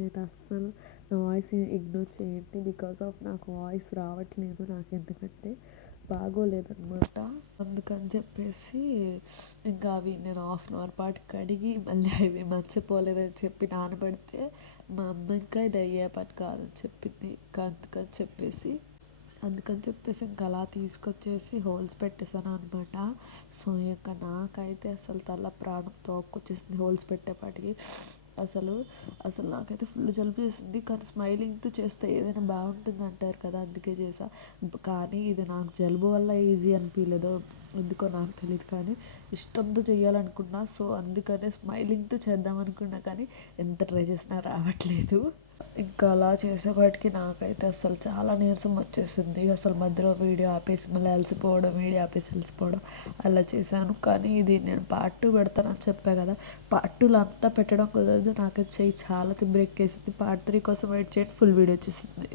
నాకైతే అస్సలు నా వాయిస్ ఇగ్నోర్ చేయండి. బికాస్ ఆఫ్ నాకు వాయిస్ రావట్లేదు, నాకు ఎందుకంటే బాగోలేదనమాట. అందుకని చెప్పేసి ఇంకా అవి నేను హాఫ్ అన్ అవర్ పాటు కడిగి మళ్ళీ అవి మర్చిపోలేదని చెప్పి నానబెడితే మా అమ్మ ఇంకా ఇది అయ్యే పని కాదని చెప్పింది. ఇంకా అందుకని చెప్పేసి ఇంకా అలా తీసుకొచ్చేసి హోల్స్ పెట్టేసాను అనమాట. సో ఇంకా నాకైతే అసలు తల ప్రాణం తోక్కొచ్చేసింది హోల్స్ పెట్టేపాటికి. అసలు నాకైతే ఫుల్ జలుబు చేసింది. కానీ స్మైలింగ్తో చేస్తే ఏదైనా బాగుంటుంది అంటారు కదా, అందుకే చేసా. కానీ ఇది నాకు జలుబు వల్ల ఈజీ అనిపించలేదు, ఎందుకో నాకు తెలియదు. కానీ ఇష్టంతో చేయాలనుకున్నా, సో అందుకనే స్మైలింగ్తో చేద్దాం అనుకున్నా. కానీ ఎంత ట్రై చేసినా రావట్లేదు. ఇంకా అలా చేసేపాటికి నాకైతే అసలు చాలా నీరసం వచ్చేసింది. అసలు మధ్యలో వీడియో ఆపేసి మళ్ళీ అలసిపోవడం, వీడియో ఆపేసి అలసిపోవడం అలా చేశాను. కానీ ఇది నేను పార్ట్ 2 పెడతానని చెప్పా కదా, పార్ట్ 2లో అంతా పెట్టడం కుదరదు. నాకైతే చెయ్యి చాలా తిమ్మిరెక్కేసింది. పార్ట్ 3 కోసం వెయిట్ చేయండి, ఫుల్ వీడియో వచ్చేసింది.